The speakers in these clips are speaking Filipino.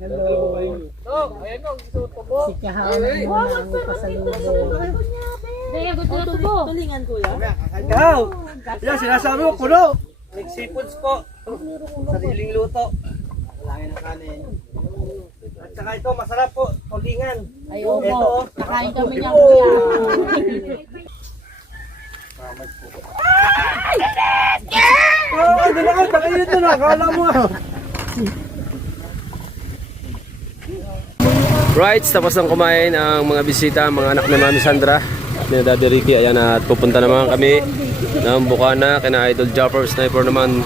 Hello. Ayan o, gusto ko po. Si Kahaman mo na ang pasalubong. Tulingan kuya. Ikaw! Yan, sinasabi mo, puno! Nag-seafoods po. Sariling luto. Wala nga ng kanin. At saka ito, masarap po. Tulingan. Ay, opo. Ito, Nakain kami niya kuya. ano na ka? Nakainit na na. Akala mo. Right, tapos nang kumain ang mga bisita, mga anak ni Mami Sandra ni Daddy Ricky. Ayan, at pupunta naman kami ng Bukana kina Idol Jumper Sniper naman.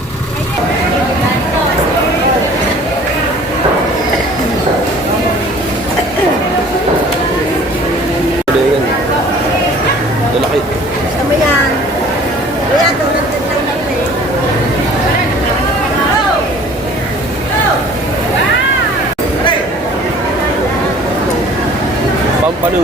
Ayan. Lalaki. Gusto mo yan? Kuya, tulad din tayo natin. Pampanu.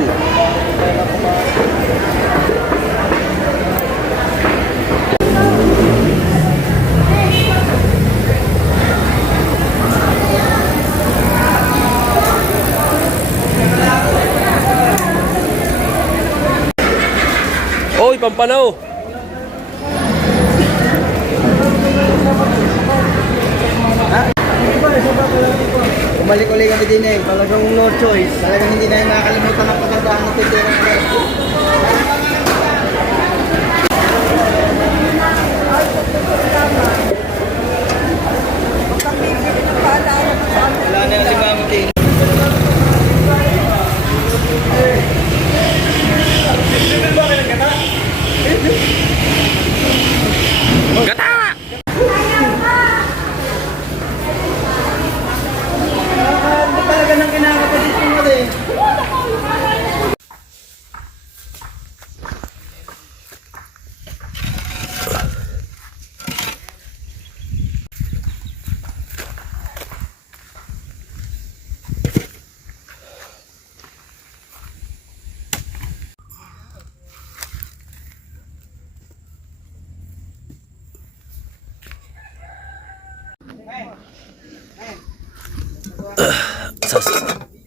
Oy, Pampano. Bumalik ulit kami din eh. Talagang no choice. Talagang hindi na makakalimutan ang pagkandaan ng tindera ng wala na yung limang king. Gata! Hindi talaga nang kinakapalit yung ano eh.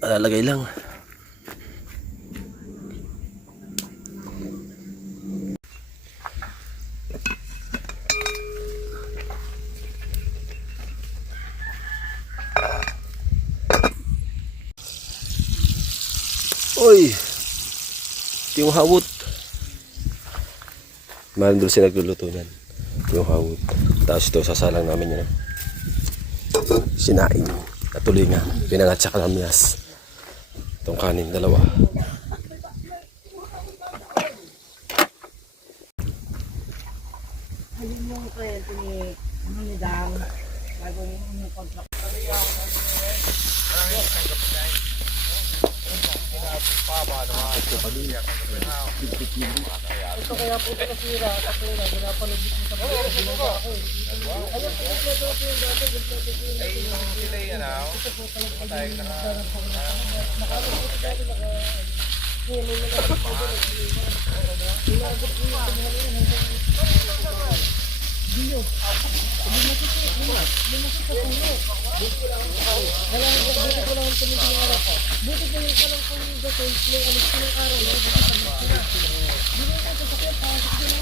Lalagay lang. Oy! Ito yung hawot. Maraming doon sila nagluluto yan. Yung hawot. Tapos ito sasalang namin yun. Sinaing. At tulingan. Pinangat sa kalamyas. Itong kanin, dalawa. Halin yung kwento ni Dang. Bagong yung contract. Ito kaya po ito nasira. Kasi na, ginapanood ko sa mga ginagawa ko eh. Ayun, kompleto ko yung dati. Kompleto ko yung dati. Ito po talagang nagdarang po. Nakalapot ko dati. Nakahilig na lang po. Inagod ko yung tumahal yun. Dio. Lumasok sa puno. Buti ko lang tumitin yung araw ko. Buti ko yung palang kong gato. May alis ko ng araw. Buti ko sa mga. Hindi ko ito sa kaya. Pasok din.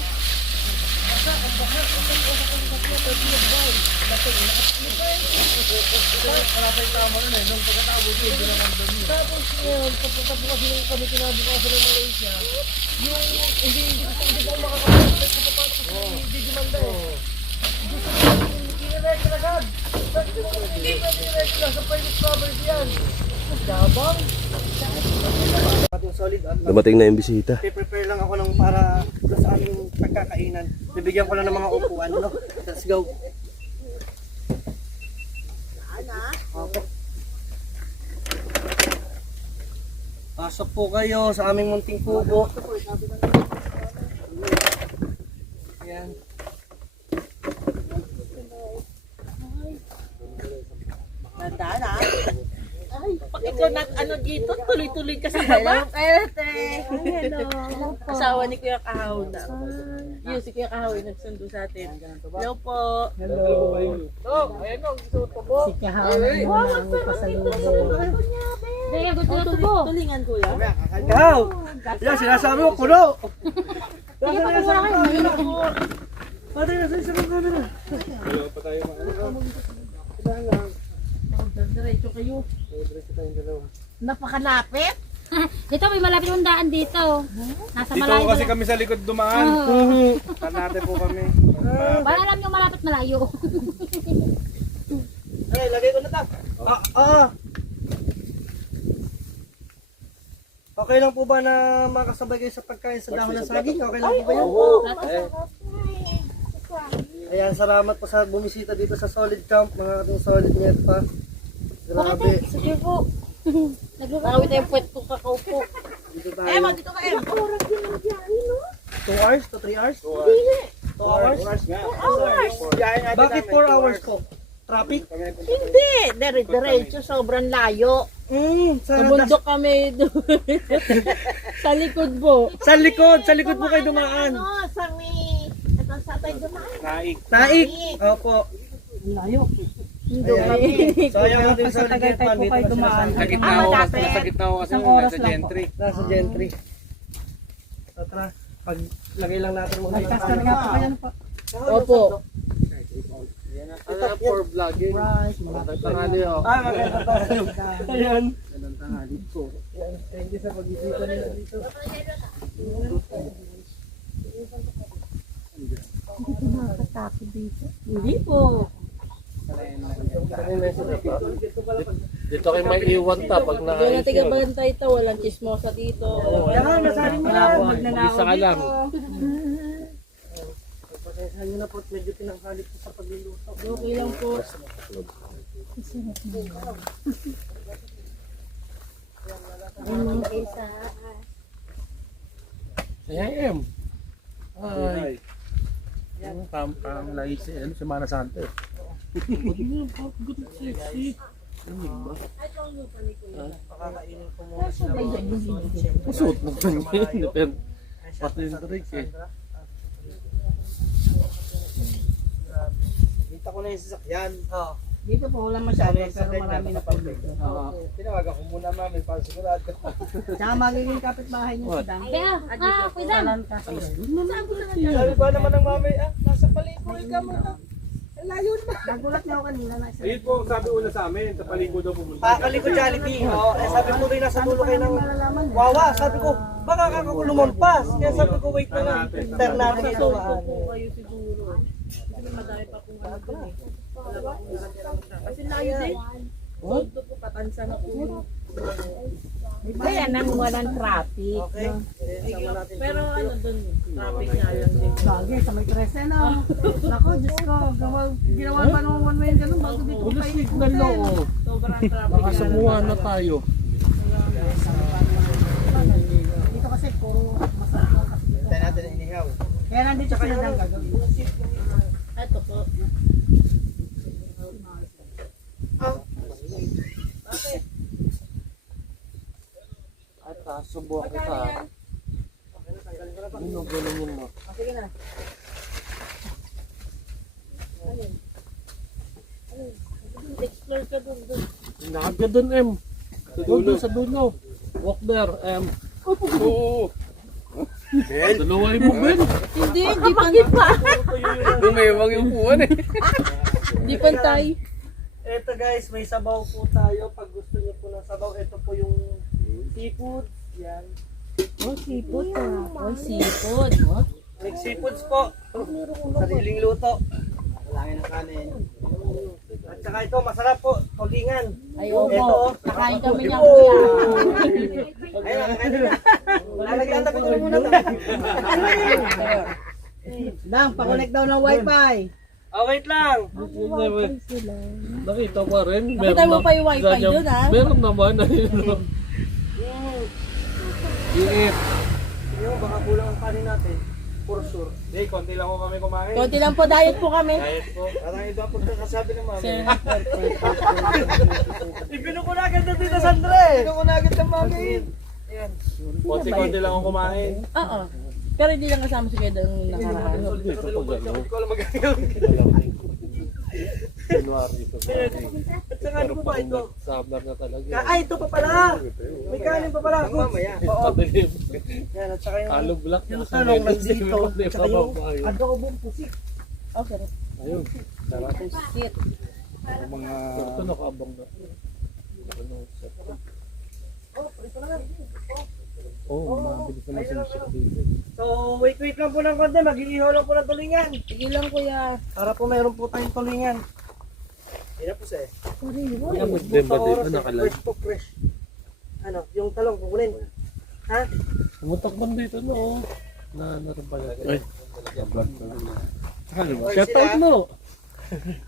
Baka, ang baka. Ang baka ko sa kaya. Pero pinag-bawal. Basta yung nakapilipay. Wala pa yung tama nun eh. Nung pagkatabo ko, hindi naman doon yun. Tapos ngayon, papunta po kasi nung kami kinabukasan ng Malaysia, yung hindi ko makakapagpapit ko pa paano kasi hindi gumanda eh. Gusto ko kinirek agad. Sabi ko hindi na kinirek lang sa private property yan. Dabang. Solid at Dumating na yung bisita. prepare lang ako ng para sa aming pagkakainan. Bibigyan ko lang ng mga upuan, no? Let's go. Okay. Pasok po kayo sa aming munting kubo. Ayan. Tandaan ah. Ay, pakita ko na ano dito, tuloy-tuloy ka sa baba. Hello. Asawa ni Kuya Kahaw na. Yun, si Kuya Kahaw yung nagsundo sa atin. Hello po. Hello. Ayan o, gusto ko po. Si Kahaw na muna ang pasalubong. Kaya gusto na tubo. Tulingan Kuya. Ikaw! Yan, sinasabi ko, puno! Sige, pagkakura kayo. Pati na sa isang camera. Diretso kayo. Napakalapit. Dito may malapit yung daan dito. Nasa Dito malayo. kasi kami sa likod dumaan. Saan natin po kami? Para alam nyo malapit malayo. Ay, lagay ko na ta. Okay lang po ba na makasabay kayo sa pagkain sa dahon ng saging? Okay lang po ba yun? Ayan, salamat po sa bumisita dito sa Solid Camp. Mga katong Solid net pa. Grabe. Sige po. Nagluluto. Nakawit na yung puwet ko kakao po. Dito tayo. Emma, dito ka Emma. 2 hours to 3 hours? 2 hours? 2 hours? Bakit 4 hours po? Traffic? Hindi. Diretso, sobrang layo. Sa Sa bundok kami doon. Sa likod po. Sa likod po kayo dumaan. Ano, sa may... Ito sa tayo dumaan. Naik. Naik. Opo. Layo. Ayan. So ayaw natin sa Solid Camp dito kayo dumaan. Sa gitna ako, nasa gitna ako kasi nasa gentry. Nasa gentry. So tara, paglagay lang natin muna. Opo. Ano for vlogging? Tanghali ako. Maganda tayo. Ayan. Ayan, thank you sa pag-ibig nila dito. Hindi po. Dito kayo may iwan ta pag Doon natin kabantay ito. Walang chismosa dito. Yan, nasabi mo na. isa ka lang. Pasensyahan nyo na po at medyo pinanghalit ko sa pagluluto. Okay lang po. Ayan, Ay. Pang lagi si Semana Santa. Pakakainin ko muna siya. Suot na ba niya? Pati yung trick eh. Kita ko na yung sasakyan. Oo. Dito po wala masyado pero marami na po dito. Tinawagan ko muna mami para sigurado. Tsaka magiging kapitbahay niyo si Dang. Kaya, pwede. Sabi ba naman ng mami, nasa palikurin ka muna. Layo na. Nagulat niya ako kanina na isa. Ayun po, sabi una sa amin, sa paligod daw pumunta. Kaliko Jollibee. Sabi ko rin nasa dulo kayo ng wawa. Sabi ko, baka lumampas. Kaya sabi ko, wait na lang. Turn natin ito. Po kayo siguro. Kasi madami pa kung ano dun eh. Wala pa kung kasi layo din. Soldo po, patansa na po. Kaya nang walang traffic. Okay. Sama natin. Pero ano dun, traffic nga lang din. Bagay, sa may krese na. Naku, Diyos ko. Ginawa pa nung one way ganun. Bago dito pa Signal na oh. Sobrang traffic. Baka sumuha na tayo. Dito kasi puro masarap kasi. Tayo natin ang inihaw. Kaya nandito sila ng gagawin. Ito po. At subukan kita. Ganun mo. Sige na. Explore ka dun. Nakagad doon, M. Doon sa dulo. Walk there, M. Oo. Dalawa mo, Ben. Hindi pa. Lumewang yung upuan eh. Hindi pantay. Ito guys, may sabaw po tayo. Pag gusto niyo po ng sabaw, ito po yung seafood. Yan. Oh, seafood ah. Oh, seafood. Mix seafoods po. Sariling luto. Walangin ng kanin. At saka ito, masarap po. Tulingan. Ay, Ito. opo. Nakain kami ng Ayun, kakainin na. Lalagyan tabi ko muna. Dang, pakonect daw ng wifi. Oh, wait lang. Nakita ko rin. Nakita mo pa yung wifi doon ah. Meron naman. Ayun. Iit. Yung baka kulang ang kanin natin. For sure. Hindi, konti lang ko kami kumain. Konti lang po, diet po kami. Diet po. Parang iba po kasabi ng mami. Sir, Ibino ko na agad na Tita Sandra eh. Ibino ko na agad ng mami. Ayan. Konti lang ako kumain. oo. Pero hindi lang kasama si Kuya doon nakaraan. Hindi ko alam magagawa. January, February. At saka ano pa ba ito? Summer na talaga. Ay, ito pa pala. May kanin pa pala. Mamaya. Oo. Padilim. Yan, at saka yung... Hollow block. Yung talong nandito. At saka yung adobong pusik. Okay. Ayun. Sarap. Shit. Mga... Ito nakaabang na. Oo, mabilis naman sinuship dito. So, wait lang po ng konti. Mag-iihaw lang po ng tulingan. Sige lang kuya. Para po mayroon po tayong tulingan. Hirap po siya eh. Kaya Muslim ba dito nakalag? Fresh po, fresh. Ano, yung talong kukunin. Ha? Tumutakbon dito no. Naroon pa yan. Ay. Vlog pa lang. Oy, Shout out sila. mo.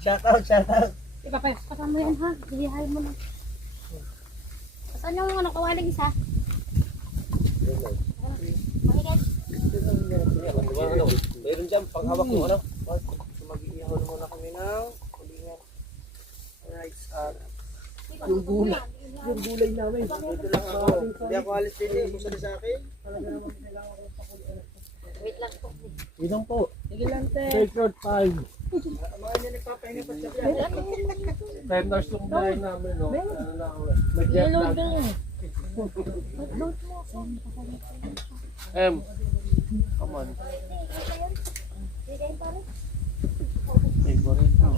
Shout out. Ipapaspasan mo yan ha. Dilihay mo na. Saan yung nakawaling isa? Mahigat. Mayroon dyan, panghawak mo ano. So, mag-iihaw na muna kami ng tulingan. Alright, yung gulay namin. Ito lang ako. Hindi ako alis din yung musali sa akin. Wait lang po. Inong po. Sige lang, te. Take your time. Mga hindi nagpapahinga pa siya yan. 10 hours yung bahay namin no. Ano na ako. May jet Yellow lag. lang. M. Come on. Favorite na.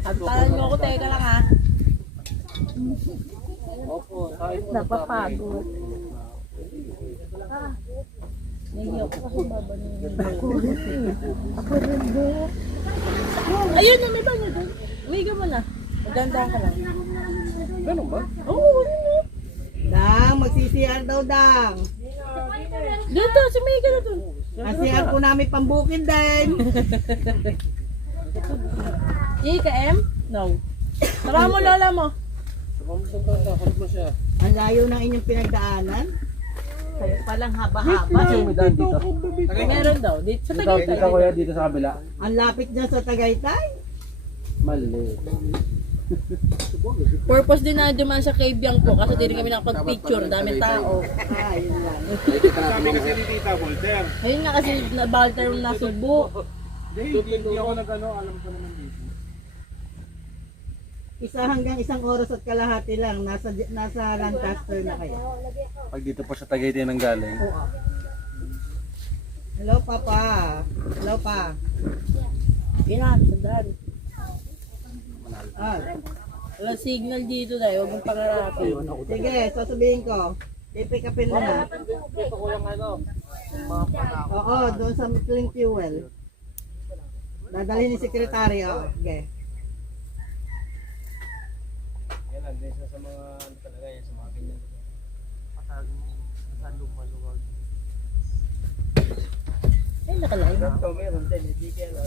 Antalan mo ako, teka lang ha. Opo, tayo po. Napapagod. Nangiyo ko kasi baba niya. Ako rin din. Ayun na, may banyo doon. Uwiga mo na. Maganda ka lang. Ganun ba? Oo, yun. Dang, magsisiyar daw, Dang. Dito, si Mika na doon. Asiyar po namin pambukid din. EKM? No. Tara mo, lola mo. Takot mo siya. Ang layo ng inyong pinagdaanan. Kaya palang haba-haba. May daan dito. Meron daw. Dito sa Dito Tagaytay. kuya, dito sa kabila. Ang lapit niya sa Tagaytay. Mali. Purpose din na dumaan sa Kabyang po kasi di rin kami nakapag-picture. Daming tao. Ayun lang. Sabi kasi ni Tita Volter. Ayun nga kasi bawal tayo na Subo. Hindi ako nag-ano, alam ko naman dito. Isa hanggang 1 oras at kalahati lang. Nasa Lancaster na kayo. Pag dito po sa Tagaytay nang galing. Hello, Papa. Hello, Pa. Yan, sandal. Ah, Wala signal dito dahil huwag mong pangarapin. sige, sasabihin ko. Pipick upin mo na. Dito ko yung ano. Oo, doon sa clean fuel. Dadalhin ni sekretary. Oh, okay. Yan lang, din sa mga ano talaga yan, sa mga ganyan. Ay, nakalain. Ito, meron din, hindi kaya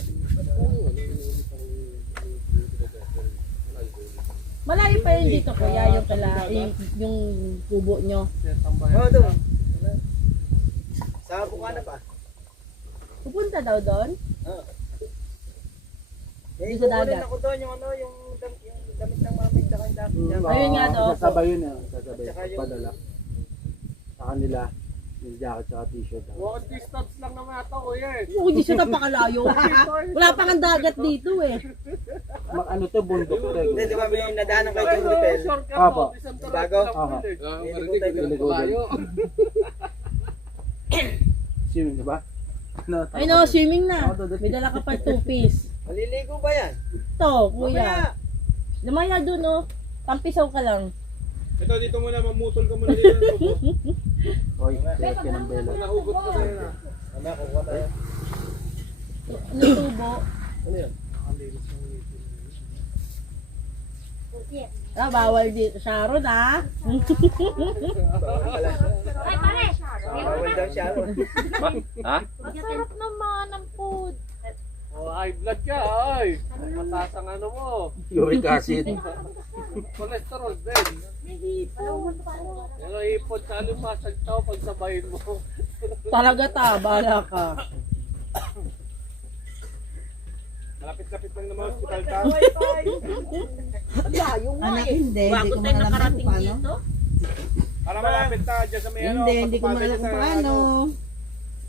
Malayo pa yun dito kuya, yung yung kubo nyo. Oo, doon. Sa Bukana pa. Pupunta daw doon? Eh, Sa dagat. kukunin ako doon yung ano, yung damit ng mami, tsaka yung damit niya. Ayun nga daw. Sasabay yun eh. Sasabay. Tsaka yung- Padala. Sa kanila. Yung jacket tsaka t-shirt. Walking distance lang naman ito, kuya eh. Oo, hindi siya napakalayo. Wala pang ang dagat dito eh. Ano to, bundok to. Hindi, di ba may nadaanan kayo yung repel? Shortcut Apo. mo, isang Bago? Aha. Hindi ko tayo Malayo. Swimming, di ba? Ay no, swimming na. May dala ka pa 2 piece. Maliligo ba yan? Ito, kuya. Lumaya doon oh. Tampisaw ka lang. Ito, dito muna, mamutol ka muna dito. Hoy, kaya ng bela. Nahugot ko sa'yo na. Mamaya, kukuha tayo. Ano tubo? Ah, bawal dito. Sharon ah. Ay, pare! Bawal daw siya. Ha? Masarap naman ang food. Oh, high blood ka, ay. Mataas ang ano mo. Uric acid. Cholesterol din. Pero ipon sa lumasag tao pag sabayin mo. Talaga ta, bala ka. Malapit-lapit lang naman hospital ta. Anak, hindi ko man alam kung paano. Para malapit ta dyan sa may ano. Hindi ko man alam kung paano.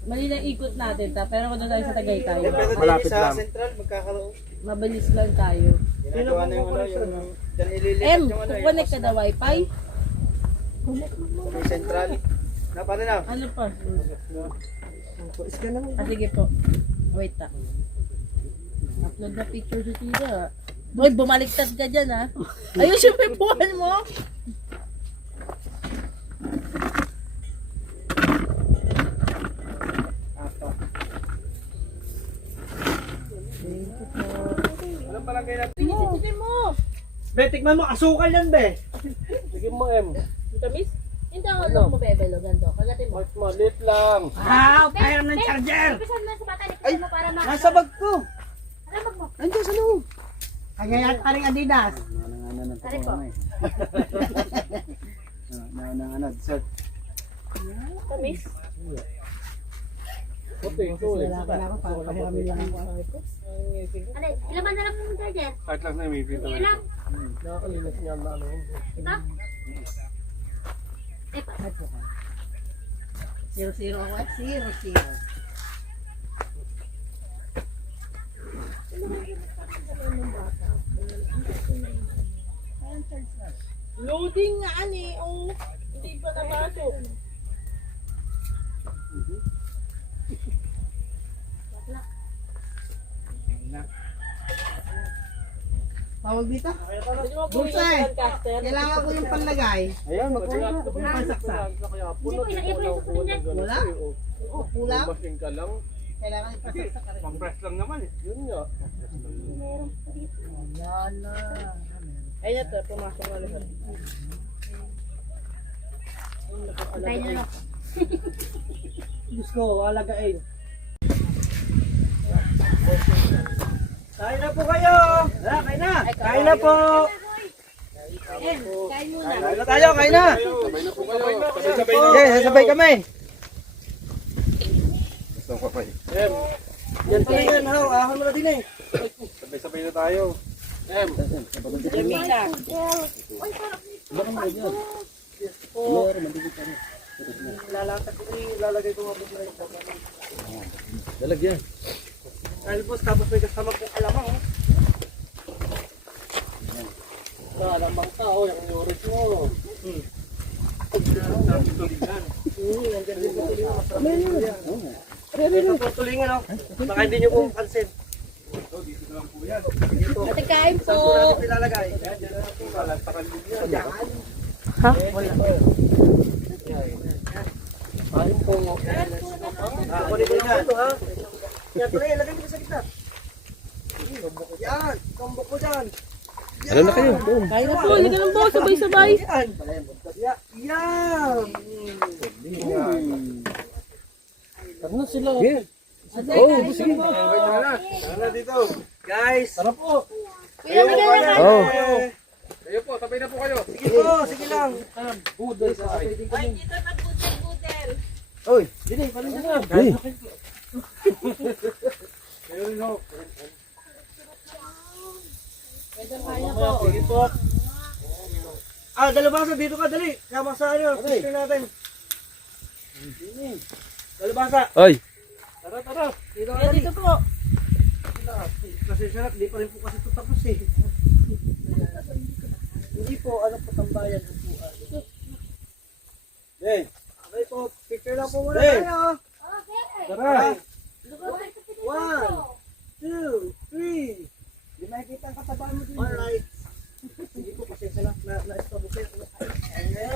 Mali lang ikot natin ta, pero kung doon tayo sa Tagaytay, Pero Malapit din sa lang. central, magkakaroon. mabilis lang tayo. Ginagawa na yung ano, yung dyan ililipat M, yung ano, yung connect ka na wifi? may central. Napano na? Ano pa? Iska na mo. Sige po. Wait ta. Upload na picture si Tita. Boy, bumaliktad ka dyan ha. Ayun yung pipuan mo. Anong palagay natin? Sige mo. Be, tikman mo, asukal yan, be. Sige mo, M. Tamis? Hindi ako look mo bebelo ganito. Kagatin mo. Mas malit lang. Ah, pairam ng charger. Upisan mo na sa bata, likod mo para Nasa bag ko. Alam mo. Nandiyan sa loob. Kaya yan pa rin Adidas. Tari po. Tamis? Puti, ito eh. Wala ka na ako para pahiramin lang ako. Ano, ilaban na lang yung charger. Kahit lang na may pita. Yun lang. Nakakalinis niya na ano. Ito. Epa. 0-0 ako at 0-0. Loading nga ani. Oh, hindi pa napasok. Tawag dito. Pwede mo Bulsa kunin eh. yung caster. Kailangan ko yung panlagay. Ayan, magkuha. Yung pansaksak. Kaya Hindi puno ko inaipon yung susunod. Wala? Oh, kulang. Masing ka lang. Kailangan ipasaksak ka rin. Pang-press lang naman eh. Yun nga. Yan na. Ayun ito, pumasok na lahat. Tayo na lang. Diyos ko, alagain. Kain na po kayo! Kain na! Kain na po! Kain muna. Kain na tayo, kain na! Sabay na po kayo. Sabay-sabay na. Okay, sasabay kami. M. Yan pala yan, haw. Ahon mo na din eh. Sabay-sabay na tayo. M. Jamila. Lalagay ko nga po sa ito. Lalagyan. Albos, tapos may kasama pong alamang. Alamang tao, yung oras mo. Ito po tulingan, no? Baka hindi nyo po pansin. Ate kain po. Saan po natin pilalagay? Ha? Wala. Kain po. Kunin ko lang ito, ha? Yan, tuloy, lagay mo sa gitna. Yan, kambok ko dyan. Ano na kayo? Boom. Kain na po. Hindi ka lang po. Sabay-sabay. Yan. Yan. Ano sila? Oh, sige. Ano dito? Guys. Tara po. Kuya, bigyan na lang. Oh. Kayo po, sabay na po kayo. Sige po, sige lang. Budol sa akin. Ay, dito nag-budel-budel. Uy, dili, paano na? Hey. Ayun ho. Pwede kaya po. Sige po. Ah, dalubasa, dito ka, dali. Kama sa ano, picture natin. Dalubasa. Oy. Tara, tara. Dito ka, Kaya dali. dito po. Kasi sarap, di pa rin po kasi ito tapos eh. Hindi po, ano po tambayan po po. Hey. Okay po, picture lang po muna Hey. tayo. Tara. 1, 2, 3. Di makikita ang katabaan mo din. Alright. Sige po, pasensya lang. Na-stop kayo.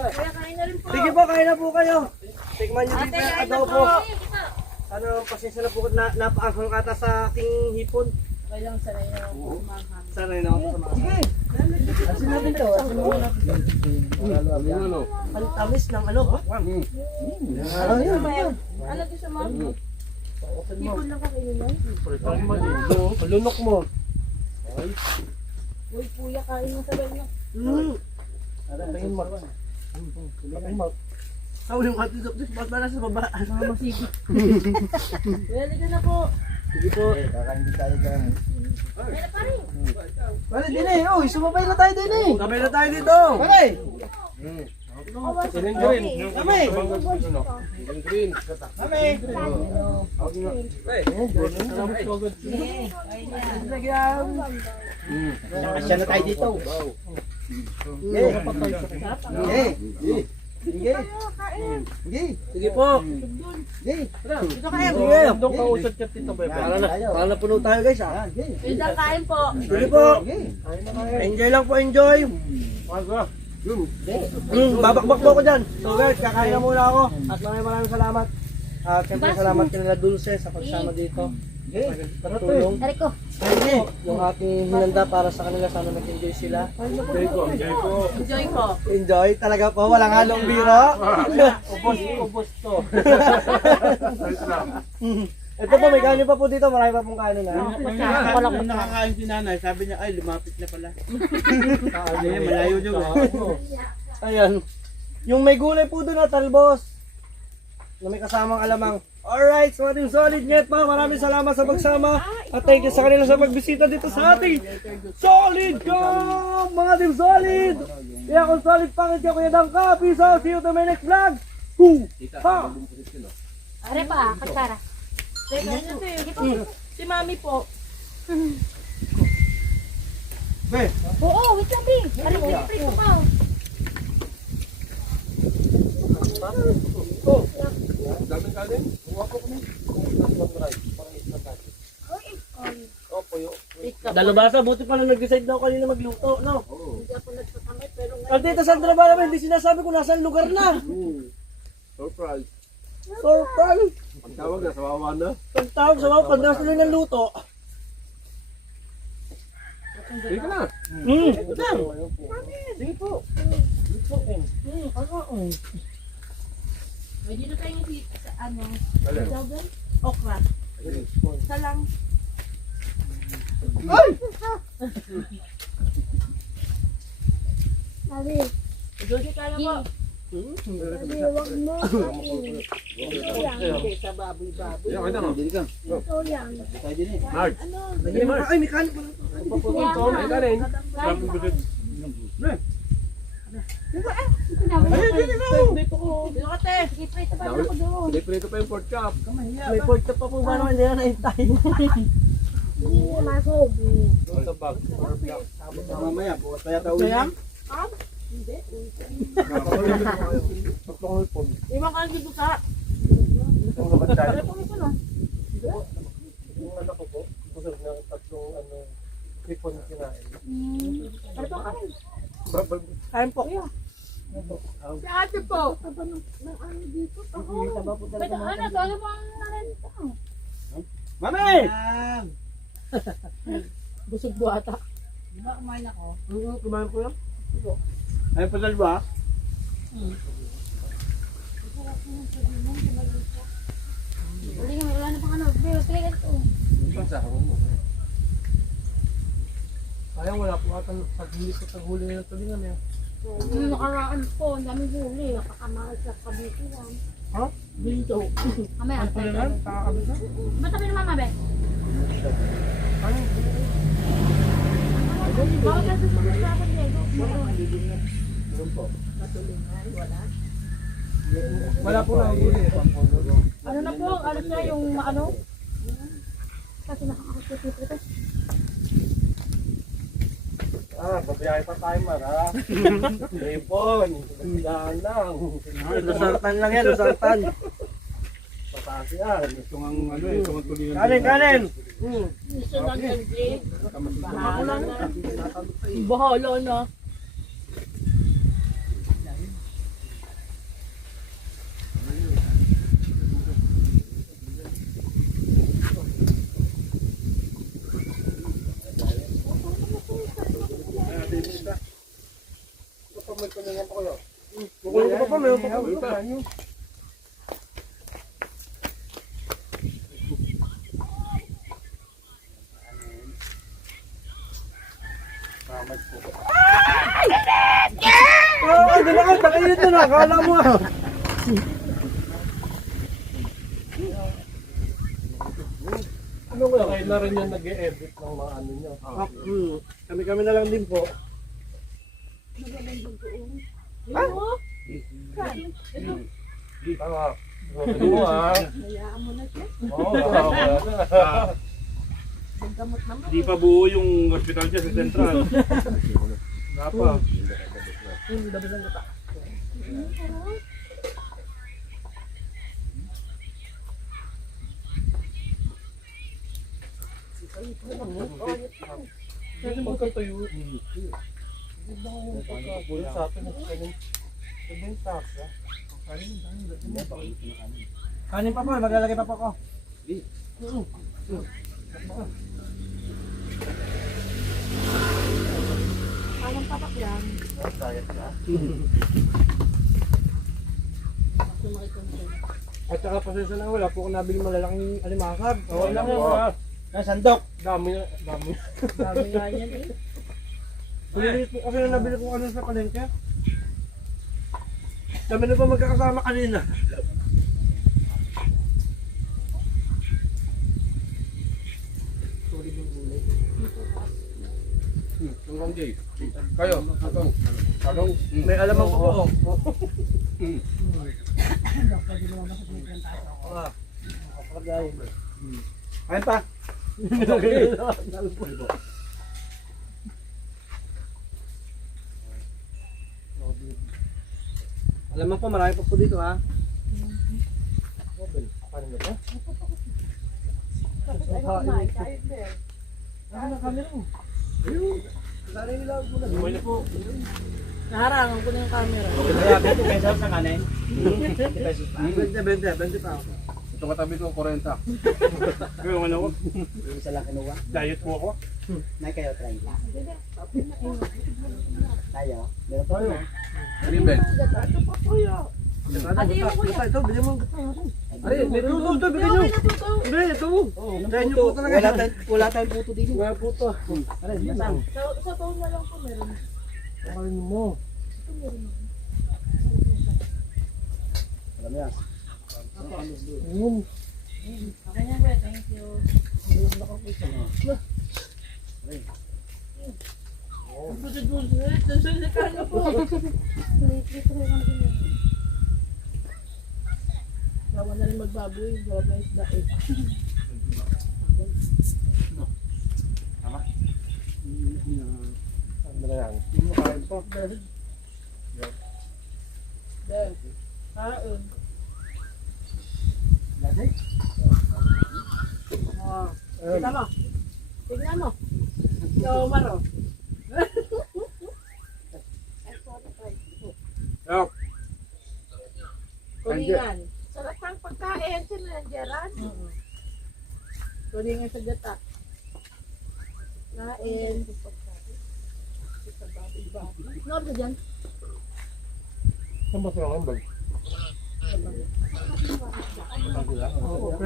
Kuya, kain na rin po. Sige po, kaya na po kayo. Tikman nyo Ate, dito yung kain na adobo. po. Ano, pasensya na po, napaanghang ata sa aking hipon. Okay lang, sanay na ako kumanghang. Sanay na ako sa mga. Sige. Asin natin to. Asin mo na. Ano? Ang tamis ng ano. Ano yun? Ano gusto mo? Hipon lang ka kayo yan. Palunok mo. Uy, kuya, kain mo sabay niyo. Tingin mo. Tingin mo. Saan yung ating subject? Ba't ba nasa baba? Mamasipit. Pwede ka na po. Sige po. Kakaindi tayo dyan. Pare, din eh. Oh, sumabay na tayo din eh. Sumabay na tayo dito. Pare. Green, green. Kami. Green. Kami. Nakasya na tayo dito. Sige. Sige. Sige. Sige. Sige po. Sige. Dito kayo. Sige. Doon ka usad ka Tito Bebe. Para na puno tayo guys ha. Pwede na kain po. Sige po. Enjoy lang po, enjoy. Babakbak po ako dyan. So guys, kakain na muna ako. At maraming salamat. At siyempre salamat kanila Dulce sa pagsama dito. Tulong. Rico. Yung aking hinanda para sa kanila, sana nag-enjoy sila. Enjoy po. Enjoy talaga po, walang halong biro. Ubos to. Ito po, may kanin pa po dito, marami pa pong kanin ha. Nung nakakain si nanay, sabi niya, ay, lumapit na pala. Malayo nyo. Ayan. Yung may gulay po doon na talbos. Na may kasamang alamang. Alright, so ating solid net pa. Maraming salamat sa pagsama. At thank you sa kanila sa pagbisita dito sa ating Solid Camp! Mga team solid! Kaya kung solid pangit ka, Kuya Dangka. Peace out. See you to my next vlog. Ha! Are pa, katsara. Si mami po. Be, Oo, wait lang, Bing. Are, prito pa. Daming kanin. dalubasa, buti pa na nag-decide na ako kanina magluto, no? Ang Tita Sandra ba naman, hindi sinasabi kung nasaan lugar na. Surprise. Surprise! Ang tawag na sa wawa na. Pagtawag sa mga pag nasa ng luto. Sige ka na. Ito lang. Sige po. Pwede na tayo sa ano. Alin? Okra. Isa lang. Sabi, Enjoy tayo po. huwag mo. Sa baboy-baboy. Yan, kita mo. Ito lang. Marge. Ay, may kanin pa. Ay, kanin. Dito ko. Dito ka, te. Sige, prito pa ako doon. Hindi prito pa yung pork chop. May pork chop pa po ba naman, hindi na naintay. Hindi na masog. Sa bag. Pork chop. Mamaya, bukas kaya tawin. Kaya? Limang ka dito sa. Yung anak ko po, busog ng tatlong hipon na kinain. Ano pa kami? Kain po. Si ate po. Pwede, ano, gano'n mo ang narento. Mami! Busog buhata. Kumain ko lang. Ay, pasal ba? Wala na pang ano. Pero, kaya ito. Sayang wala po ata sa huli na tulingan yan. Yung nakaraan po, ang daming huli. Nakakamahal sa kabitiwan. Ha? Dito. Mamaya, Ang tulingan? Kakakabit na? ba't sabi naman, Mabe? Ano? Bawal ka sa susunod Diego. Wala po na huli. Ano na po? Ano siya yung ano? Kasi nakakasipit ito. Babiyahe pa tayo man ha. Hipon. Dahan lang. Lusartan lang yan, lusartan. Pataas yan. Ito ang ano eh, ito ang tulingan. Kanin, kanin! Gusto ng LG. Bahala na. Bahala na. Kukunin ko pa, mayroon pa ko. Pwede na kayo, pakainit na, akala mo ah. Ano nga, kayo na rin yung nag-e-edit ng mga ano nyo. Kami-kami na lang din po. Tama. Ano mo ah? Hayaan mo na siya. Oo, wala na. Magdamot naman. Hindi pa buo yung hospital dyan sa Central. Wala pa. Pwede magkatayo. Sa atin, Kanin pa po, maglalagay pa po ako. Parang papak yan. At saka pasensya na, wala po akong nabili malalaking alimasag. Okay lang yan ah. Sandok. Dami. Dami. Dami nga yan eh. Pililis po kasi na nabili kong ano sa palengke. Kami na pa magkakasama kanina. Hanggang Jay. Kayo, atong. Atong. May alaman ko po. Ayun pa. Alaman po, marami pa po dito ha. Naharangan ko na yung camera. Bente pa ako. Ito katabi ko, 40. Pero ano ko? Isa lang kinuha. Diet po ako. May kayo, try lang. Tayo. Meron pa rin. Ano yung Ben? Ito, bigyan mo. Ay, Ito, bigyan nyo. Hindi, ito. Kaya nyo po talaga. Wala tayong puto dito. wala po to. Sa phone na lang po meron. Ano mo? Ayun. Okay na ba? Thank you. Bawa na rin magbaboy. Bawa na isda eh. Ano na yan? Kain po. Then, kain. Kita mo. Tingnan mo. Ikaw, Maro. Yup. Kuningan. Sarap ng pagkain. Sino yan, Gerard? Kuningan sa gata. Kain. Ano ba dyan? Saan ba sila bag?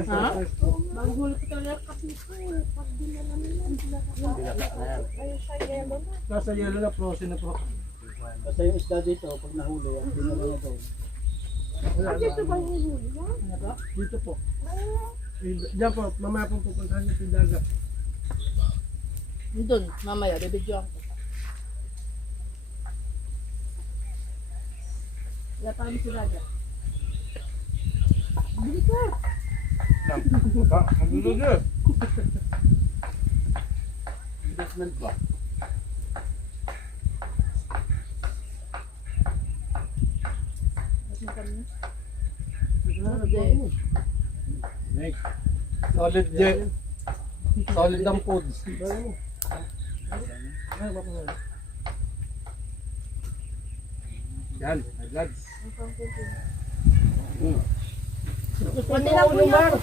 Ha? Maghuli ko talaga kasi ko. Pag dinala nila. Ayun siya, yellow na. Nasa yellow na, frozen na po. Basta yung isda dito, pag nahuli, ang dinala na doon. Ah, dito ba yung huli yan? Dito po. Diyan po, mamaya po pupuntahan niyo sa dagat. Doon, mamaya, bibidyo ako. Wala pa kami sila dyan. Bili ka! Magdulo niyo. Investment ba? Next. Solid J. Solid ang foods. Yan, lads. Pwede lang po yan.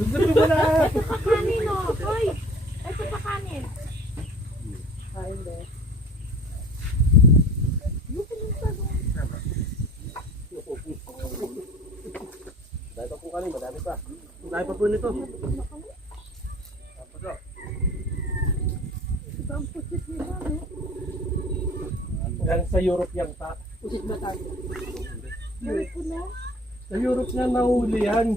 Gusto mo na. Ito pa kanin, oh. Hoy! Ito pa kanin. Kain din. Dahil pa po kanin, madami pa. Dahil pa po nito. Ito ang pusit nila, no? Yan sa Europe yan ta. Sa Europe nga nahuli yan.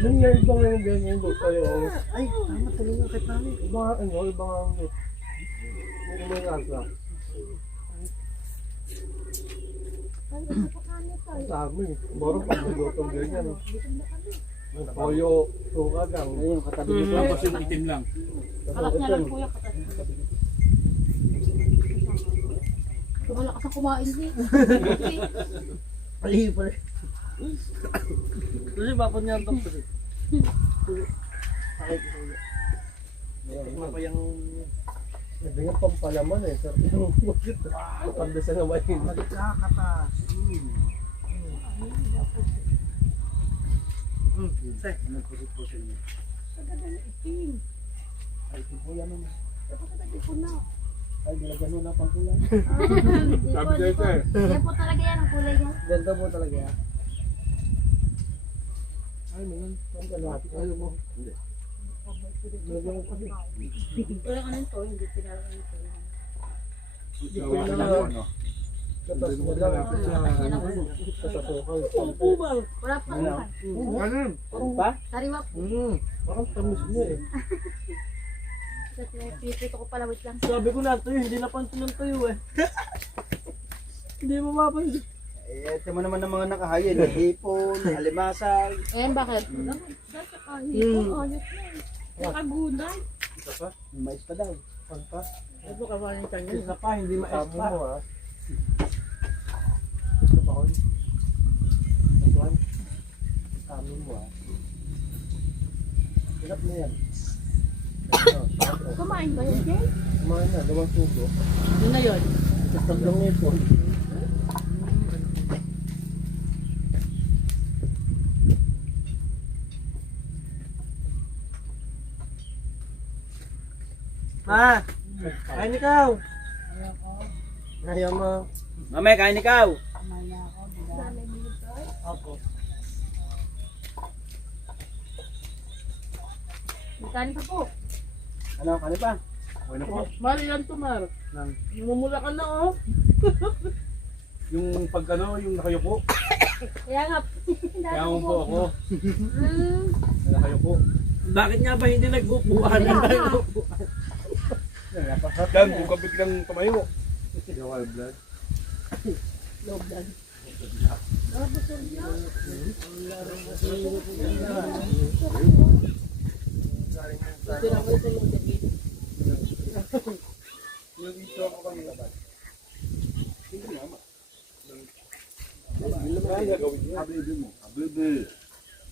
Yung nga ibang yung ganyan doon kayo. Ay, tama talaga kay Pami. Ibang ano, ibang ano. May asa. Sa amin, marong pag nagutong ganyan. Ang toyo, suka gang. Ayun, yung katabi nito. Tapos yung itim lang. Kalat niya lang kuya, kalat. Malakas ang kumain din. Ay, pala. Kasi bakit niya ang tapos eh. Ano pa yung... Hindi nga pampalaman eh. Sarap yung bukit. Pandasa na mahin. Nagkakatas. Sir, nagpusit-pusit niya. Ay, kuya naman. Ay, nilagyan mo na pang kulay. Sabi ko ito eh. Yan po talaga yan ang kulay niya. Ganda mo talaga yan. Ay, naman. Ang galati. Ayaw mo. Hindi. Nilagyan mo kasi. Walang anong to, hindi pinalaman ito. Katas mo lang. Kasasukal. Wala pa naman. Parang ba? Sariwa po. Parang tamis mo eh. Pinipito ko pala, wait lang. Sabi ko na tuyo, hindi napansin ng tuyo eh. Hindi mo mapansin. Eh, ito mo naman ng mga nakahayin. Hipon, alimasag. Eh, bakit? Dati kahit ayos na eh. Nakagunay. Isa pa? May mais pa daw. Ano pa? Ito ka ba yung kanya? Isa pa, hindi mais Tamo pa. mo ha. Ito pa ko. Ito one. Tamo mo ah. Hirap na yan. Kumain ba yun, Jay? Kumain na, gawang sugo. Yun na yun. Tatlong ito. Ma! Kain ikaw. Ayaw mo. Mamay, kain ikaw! Ako. Kanin pa po. Ano, kanin pa? Mali yan to, Mar. Namumula ka na, oh. Yung pagkano, yung nakayuko. Kaya nga. Kaya mo po ako. Hmm. Nakayuko. Bakit nga ba hindi nag-upuan? Kaya nga. Dan, kung ka biglang tumayo. Yung high blood.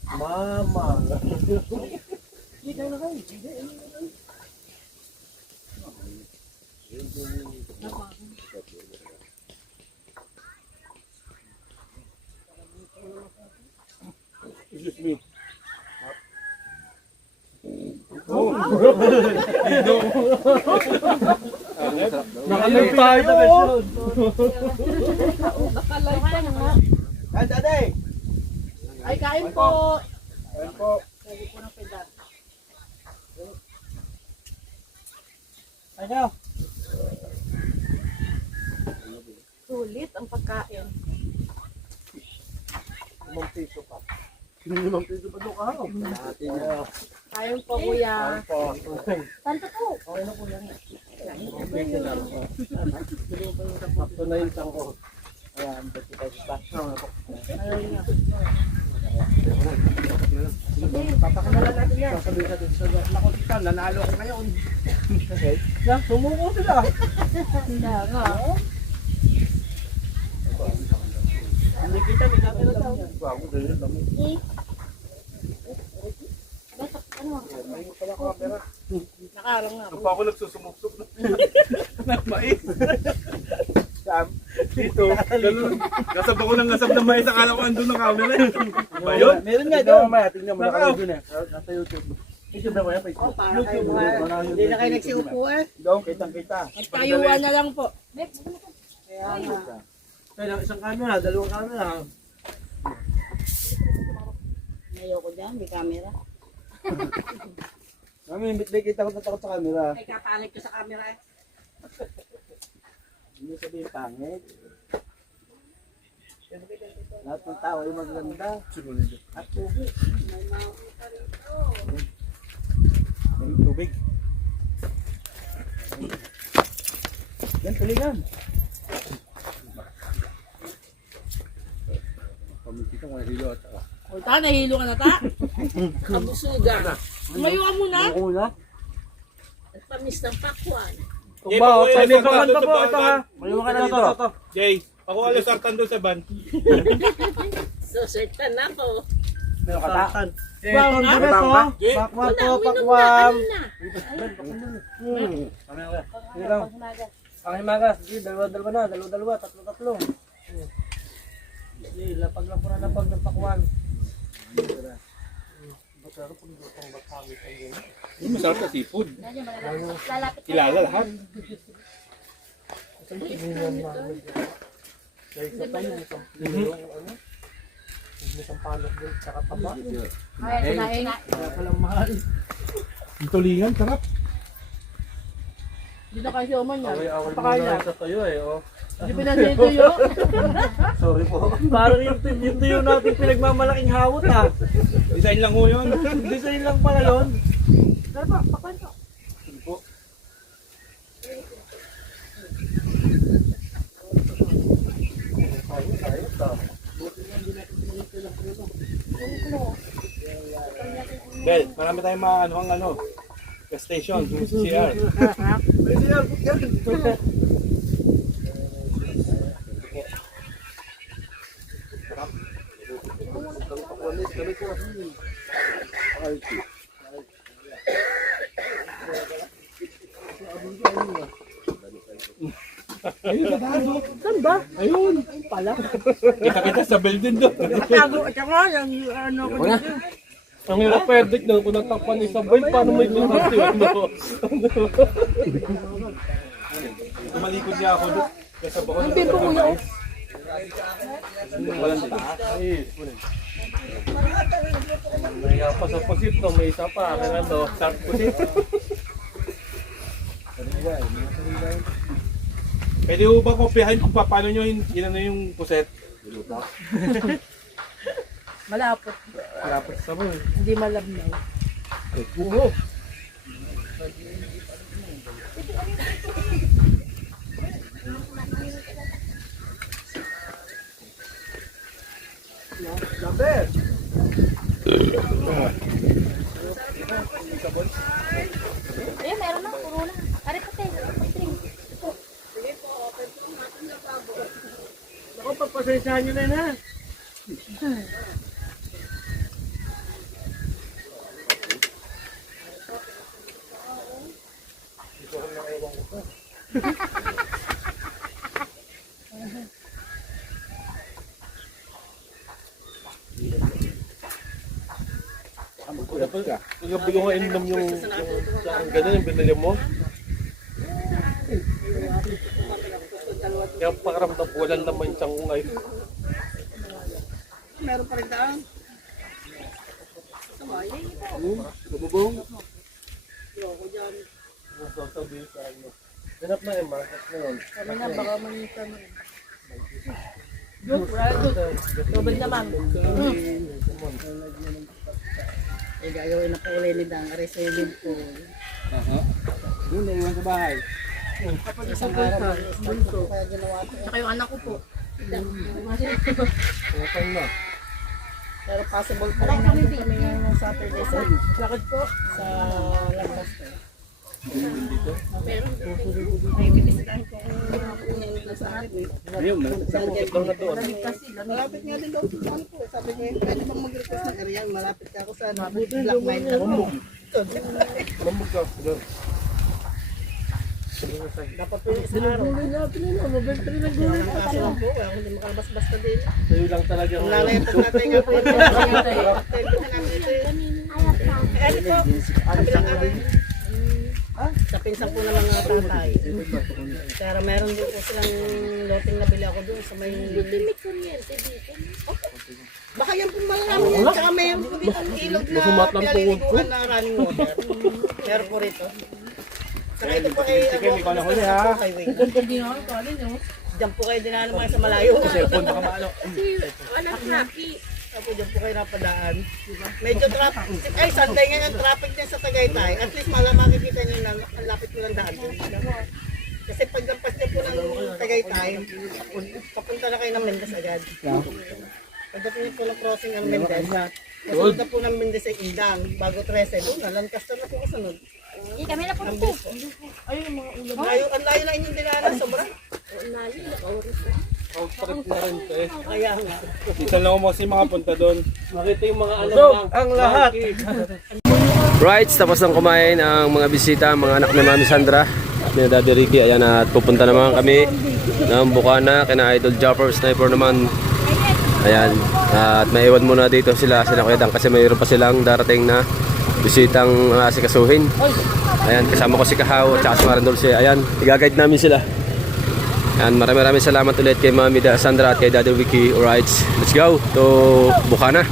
Mama. Excuse me. Nakalag tayo, oh. Baka na nga. Kain, Daday! Ay, kain po. Kain po. Sabi po ng peda. Ano? Sulit ang pagkain. 5 piso pa. 5 piso pa doon ka. Dati niya. Kain po, kuya. Tanto po. Okay na po yan. Sakto na yung tangko. Ayan, dati tayo pa. Papakinalan natin yan. Sasabihin natin sa Ako, tita, nanalo ko ngayon. na, sumuko sila. Kaya nga. Hindi kita, may camera daw. Bago, dali lang. Basta, ano? Nakarang nga. Nung pa ako nagsusumuksok na mais. Sam, Dito, ganun. Gasab ako ng gasab ng mais. Akala ko andun ng camera eh. Ba yun? meron nga doon. Mamaya, tingnan mo na kayo dun eh. Nasa YouTube. YouTube na mo yan, Facebook. Para kayo mga, hindi na kayo nagsiupo eh. Doon, kitang-kita. Magtayuan na lang po. Next, ano po? Kaya nga. Kaya isang camera, dalawang camera. Ayoko dyan, may camera. Mami, may kita ko natakot sa camera. Ay, kapangit ko sa camera eh. Hindi sabihin pangit. Lahat ng tao ay maganda. At tubig. May tubig. Yan, tulingan. Pamikita ko na hilo at saka. O, ta, nahilo ka na ta? Kabusugan. Tumayo ka muna. Ako na. At pamis ng pakwan. Jay, pakuha yung Paman sartan pa po. doon Ito sa ha. van. Mayroon ka na dito. Jay, pakuha yung sartan doon sa van. So, certain na ako. Meron ka ta. Wow, nga? Jay, Pakwan Wala, po, uminom na pakwan. kanina. Sige lang. Pakimagas. Sige, dalawa-dalawa na. Dalawa-dalawa. Tatlo-tatlo. Sige, lapag lang po na lapag ng pakwan. yung masarap sa seafood. Lalapit ka. Kilala lahat. Isang palok din, tsaka taba. Ay, kumain na. Kaya palang mahal. Yung tulingan, sarap. Dito kasi uman yan. Away-away Pakain muna na. sa tuyo eh, oh. Hindi pinansin ito yun. Sorry po. Parang yung tuyo natin pinagmamalaking hawot ha. Design lang ho yun. Design lang pala yun. Tara pa, pakain ka. Bel, marami tayong mga gas station, yung CR. Saan ba? Ayun. Pala. Kita-kita sa building doon. Tago, at saka yung ano ko dito. Ang hirap perdik na kung natakpan ni Sabay, paano may tumas yun? Tumalikod niya ako doon. Kasi bako Ang bimbo ko yun. walang taas. May pa sa pusit no, may isa pa. Kaya no, sharp pusit. Pwede ho ba kopyahin kung paano nyo inano yung puset? Malapot. Malapit sa mo. Hindi malabnaw. Oo. Eh, meron na. Puro na. Ari pa tayo. Ako, pagpasensyahan nyo na yun ha. Pag-gabi ko nga inom yung gano'n yung binili mo. Kaya pakaramdam ko walang naman siyang ngayon. Meron pa rin daan. Kabubong? Sasabihin sa ano. Ganap na Emma, at ngayon. Kami na, baka manita mo. Good, right, good. Tubig naman. Eh, gagawin na po ulit ni Dang. Resilient po. Doon na iwan sa bahay. Isang araw. Kaya ginawa ko. Tsaka yung anak ko po. Utang na. Pero possible pa rin natin kami ngayon ng Saturday sa Bakit po? sa Lagpas. May bibisitahin ko kung kunin na sa akin. Ayun, sakit daw na doon. Malapit nga din daw sa ano po. Sabi ko, pwede bang mag-request ng area? Malapit ka ako sa Black Mine lang po. Mamog ka. Dapat po yung isang araw. natin yun. Mabel pa rin ang gulay. Ang kaso lang po, ako hindi makalabas basta din. Sa'yo lang talaga. Kung lalayatan natin nga po ito. Pwede namin ito. Ano po? Kabilang araw. Sa pinsan po ng mga tatay. Pero meron din po silang loting nabili ako doon sa may May kuryente dito. Baka yan po malalaman yan. Tsaka may itong ilog na Masumatlang tuhod ko. pinaliliguan na running water. Meron po rito. Saka ito po kay ikaw na huli, ha? highway. Diyan po kayo dinaan mga sa malayo. Cellphone baka maano. Wala snappy. Ako diyan po kayo napadaan. Medyo traffic. Ay, Sunday ngayon ang traffic din sa Tagaytay. At least makikita niyo na ang lapit ko ng daan. Kasi paglampas niyo po ng Tagaytay, papunta na kayo ng Mendes agad. Pagdating niyo po ng crossing ng Mendes, kasunod na po ng Mendes ay Indang, bago 13, doon na, Lancaster na po kasunod. Hindi kami na po. Ang bilis po. Ang layo na inyong dinaanan, sobra. Kaya nga. Minsan lang ako kasi makapunta doon. Makita yung mga alam So, ng ang lahat. Right, tapos nang kumain ang mga bisita, mga anak ni Mami Sandra at ni Daddy Ricky. Ayan, at pupunta naman kami ng Bukana, kina Idol Jopper, Sniper naman. Ayan, at maiwan muna dito sila Kuya Dang kasi mayroon pa silang darating na bisitang asikasuhin. Ayan, kasama ko si Kahaw at saka si Marandolce. Ayan, i-guide namin sila. Ayan, maraming salamat ulit kay Mami Sandra at kay Daddy Ricky. Alright, let's go to Bukana.